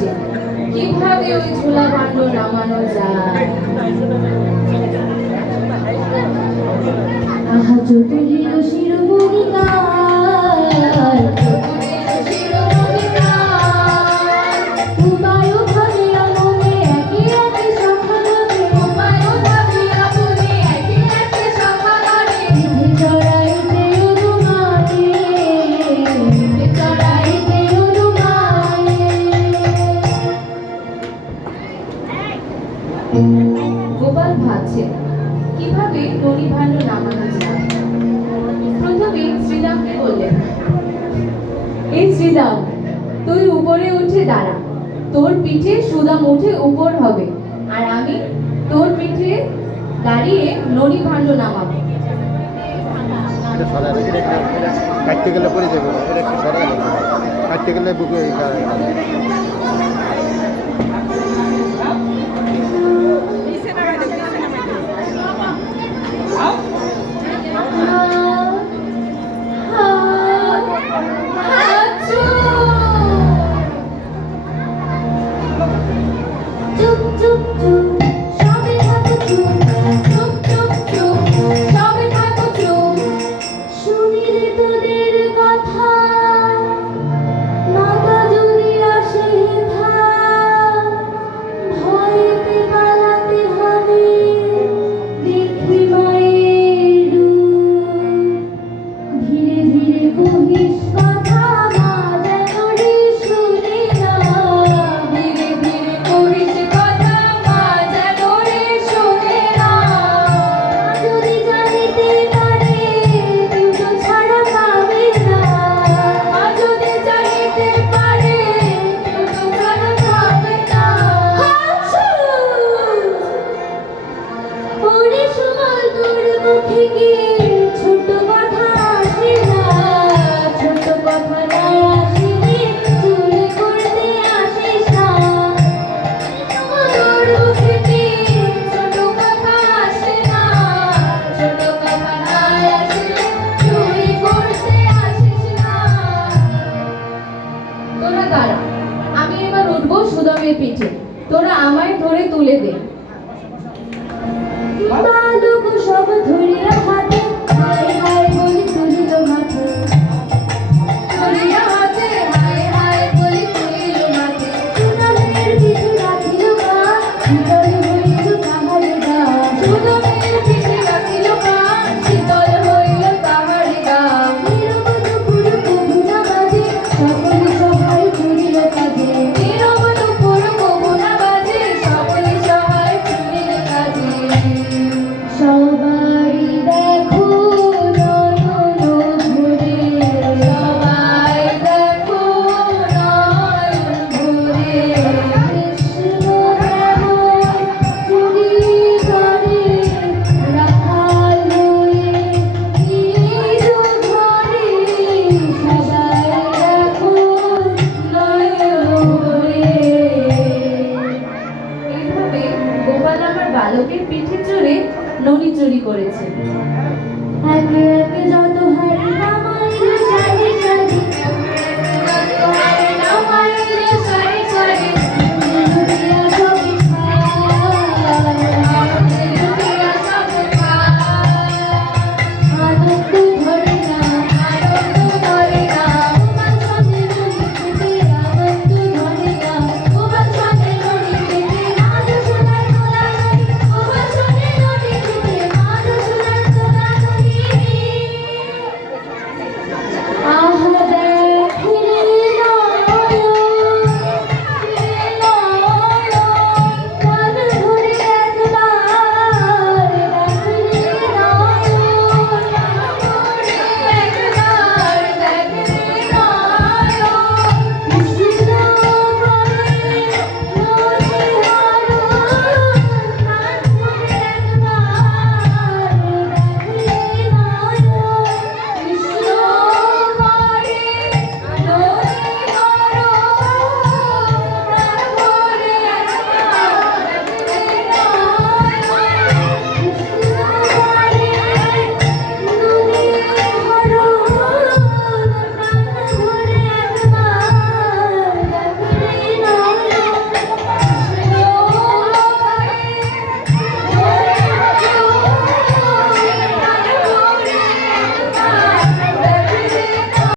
ভাবছে কিভাবে ওই ঝোলা ভাণ্ড নামানো যায়। আহা চতুরীর শিরোমণি কার, চতুরীর শিরোমণি কার, উপায় ভাবিয়া মনে একে একে সকালরে, উপায় ভাবিয়া মনে একে একে সকালরে, চড়াইতে অনুমানে, চড়াইতে অনুমানে। গোপাল ভাবছে কিভাবে ননি ভাণ্ড নামানো যায়। প্রথমে শ্রীরামকে বললেন, এই শ্রীরাম, তুই উপরে উঠে দাঁড়া, তোর পিঠে সুদাম উঠে উপর হবে, আর আমি তোর পিঠে দাঁড়িয়ে ননি ভাণ্ড নামাবো। কাটতে গেলে পড়ে যাবে, কাটতে গেলে বুকে সুদামের পিঠে, তোরা আমায় ধরে তুলে দে। বালক সব ধরিয়া হাতে, হায় হায় বলি তুলিল মাথে, ধরিয়া হাতে হায় হায় বলি তুলিল মাথে। সুদামের পিঠে রাখিল পা, শীতল হইল তাহার গা, সুদামের পিঠে রাখিল পা, শীতল হইল তাহার গা। নীরব দুপুর কবু না বাজে, সকলে সহায় করিল কাজে, নীরব দুপুর কবু না বাজে, সকলে সহায় করিল কাজে। সবাই দেখো নয়ন ভরে, সবাই দেখো নয়ন ভরে, কৃষ্ণ কেমন চুরি করে রাখাল হয়ে নিজ ঘরে, সবাই দেখো নয়ন ভরে। এইভাবে গোপাল আমার বালকের পিঠে চড়ে ননি চুরি করেছে। একে একে যত হাড়ি নামাইল সারি সারি,